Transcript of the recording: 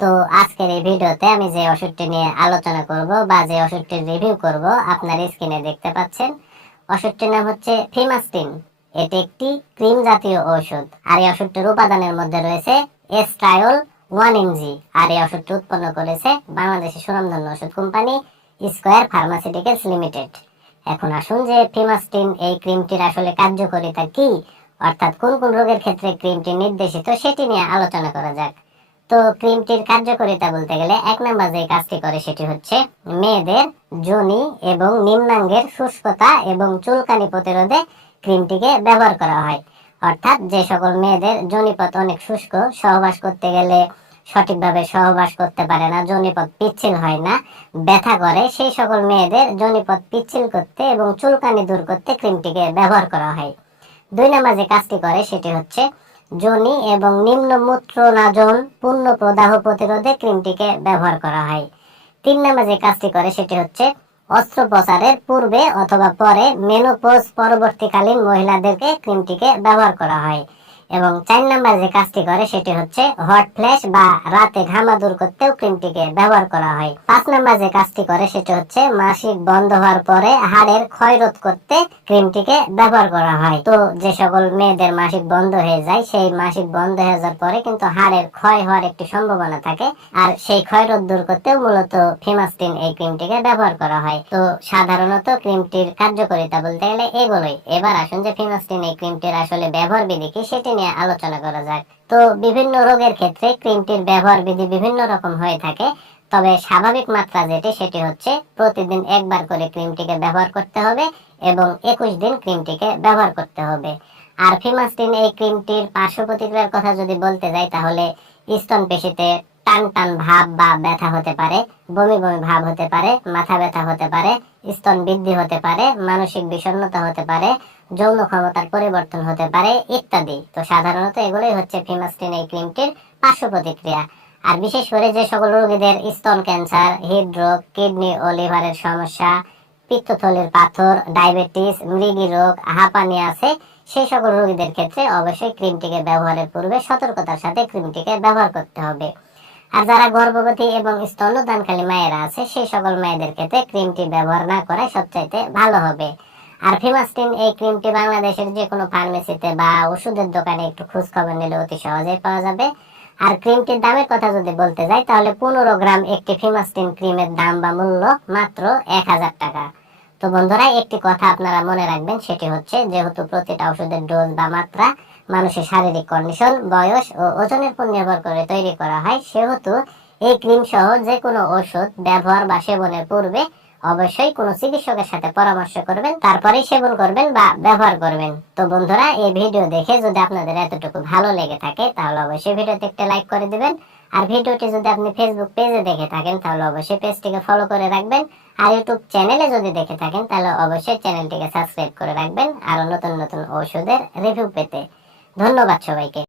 তো আজকের এই ভিডিওতে আমি যে ওষুধটি নিয়ে আলোচনা করব বা যে ওষুধটির রিভিউ করব, আপনার স্ক্রিনে দেখতে পাচ্ছেন। ওষুধটির নাম হচ্ছে ফিমাস্টিন। এটি একটি ক্রিম জাতীয় ওষুধ আর এই ওষুধটির উপাদানের মধ্যে রয়েছে এস্ট্রায়ল ওয়ান এমজি আর এই ওষুধটি উৎপন্ন করেছে বাংলাদেশের সুনামধন্য ওষুধ কোম্পানি স্কোয়ার ফার্মাসিউটিক্যালস লিমিটেড। এখন আসুন যে ফিমাস্টিন, এই ক্রিমটির আসলে কার্যকারিতা কি? অর্থাৎ কোন কোন রোগের ক্ষেত্রে ক্রিমটি নির্দেশিত, সেটি নিয়ে আলোচনা করা যাক। তো ক্রিমটির কার্যকারিতা বলতে গেলে এক নাম্বার যে কাজটি করে সেটি হচ্ছে মেয়েদের যোনি এবং নিম্নাঙ্গের শুষ্কতা এবং চুলকানি প্রতিরোধে ক্রিমটিকে ব্যবহার করা হয়। অর্থাৎ যে সকল মেয়েদের জনিপথ অনেক শুষ্ক, সহবাস করতে গেলে সঠিকভাবে সহবাস করতে পারে না, জনিপথ পিচ্ছিল হয় না, ব্যথা করে, সেই সকল মেয়েদের জনিপথ পিচ্ছিল করতে এবং চুলকানি দূর করতে ক্রিমটিকে ব্যবহার করা হয়। দুই নম্বর যে কাজটি করে সেটি হচ্ছে যোনি এবং নিম্ন মূত্রনাজন পূর্ণ প্রদাহ প্রতিরোধে ক্রিমটিকে ব্যবহার করা হয়। তিন নম্বর যে কাজটি করে সেটি হচ্ছে অস্ত্রোপচারের পূর্বে অথবা পরে মেনোপোজ পরবর্তীকালীন মহিলাদেরকে ক্রিমটিকে ব্যবহার করা হয়। এবং চার নাম্বার যে কাজটি করে সেটি হচ্ছে হট ফ্ল্যাশ বা রাতে ঘামা দূর করতেও ক্রিমটিকে ব্যবহার করা হয়। পাঁচ নাম্বার যে কাজটি করে সেটি হচ্ছে মাসিক বন্ধ হওয়ার পরে হাড়ের ক্ষয় রোধ করতে ক্রিমটিকে ব্যবহার করা হয়। তো যে সকল মেয়েদের মাসিক বন্ধ হয়ে যায়, সেই মাসিক বন্ধ হয়ে যাওয়ার পরে কিন্তু হাড়ের ক্ষয় হওয়ার একটি সম্ভাবনা থাকে আর সেই ক্ষয় রোধ দূর করতেও মূলত ফিমাস্টিন এই ক্রিমটিকে ব্যবহার করা হয়। তো সাধারণত ক্রিমটির কার্যকারিতা বলতে গেলে এগুলোই। এবার আসুন যে ফিমাস্টিন এই ক্রিমটির আসলে ব্যবহার বিধি কি সেটি নিয়ে আলোচনা করা যাক তো বিভিন্ন রোগের ক্ষেত্রে ক্রিমটির ব্যবহার বিধি বিভিন্ন রকম হয়ে থাকে। তবে স্বাভাবিক মাত্রা যেটি, সেটি হচ্ছে প্রতিদিন একবার করে ক্রিমটিকে ব্যবহার করতে হবে এবং একুশ দিন ক্রিমটিকে ব্যবহার করতে হবে। আর ফিমাস্টিন এই ক্রিমটির পার্শ্ব প্রতিক্রিয়ার কথা যদি বলতে যাই, তাহলে স্তন পেশিতে টান টান ভাব বা ব্যথা হতে পারে, বমি বমি ভাব হতে পারে, মাথা ব্যথা হতে পারে, স্তন বৃদ্ধি হতে পারে, মানসিক বিষণ্ণতা হতে পারে, যৌন ক্ষমতার পরিবর্তন হতে পারে ইত্যাদি। তো সাধারণত এগুলোই হচ্ছে ফিমাস্টিন এই ক্রিমটির পার্শ্ব প্রতিক্রিয়া। আর বিশেষ করে যে সকল রোগীদের স্তন ক্যান্সার, হৃদরোগ, কিডনি ও লিভারের সমস্যা, পিত্তথলির পাথর, ডায়াবেটিস, মৃগী রোগ, হাঁপানি আছে, সেই সকল রোগীদের ক্ষেত্রে অবশ্যই ক্রিমটিকে ব্যবহারের পূর্বে সতর্কতার সাথে ক্রিমটিকে ব্যবহার করতে হবে। আর যারা গর্ভবতী এবং স্তন্যদানকালী মায়েরা আছে, সেই সকল মায়েদের ক্ষেত্রে ক্রিমটি ব্যবহার না করাই সবচাইতে ভালো হবে। আর ফিমাস্টিন এই ক্রিমটি বাংলাদেশের যে কোনো ফার্মেসিতে বা ওষুধের দোকানে একটু খোঁজ খবর নিলে অতি সহজেই পাওয়া যাবে। আর ক্রিমটির দামের কথা যদি বলতে যাই, তাহলে পনেরো গ্রাম একটি ফিমাস্টিন ক্রিমের দাম বা মূল্য মাত্র এক হাজার টাকা। তো বন্ধুরা, একটি কথা আপনারা মনে রাখবেন, সেটি হচ্ছে যেহেতু প্রতিটা ওষুধের ডোজ বা মাত্রা মানুষের শারীরিক কন্ডিশন বয়স ও ওজনের উপর নির্ভর করে তৈরি করা হয়, সেহেতু এই ক্রিম সহ যে কোনো ওষুধ ব্যবহার বা সেবনের পূর্বে অবশ্যই কোনো চিকিৎসকের সাথে পরামর্শ করবেন, তারপরেই সেবন করবেন বা ব্যবহার করবেন। তো বন্ধুরা, এই ভিডিও দেখে যদি আপনাদের এতটুকু ভালো লেগে থাকে, তাহলে অবশ্যই ভিডিওতে একটা লাইক করে দিবেন। আর ভিডিওটি যদি আপনি ফেসবুক পেজে দেখে থাকেন, তাহলে অবশ্যই পেজটিকে ফলো করে রাখবেন। আর ইউটিউব চ্যানেলে যদি দেখে থাকেন, তাহলে অবশ্যই চ্যানেলটিকে সাবস্ক্রাইব করে রাখবেন। আরও নতুন নতুন ওষুধের রিভিউ পেতে। ধন্যবাদ সবাইকে।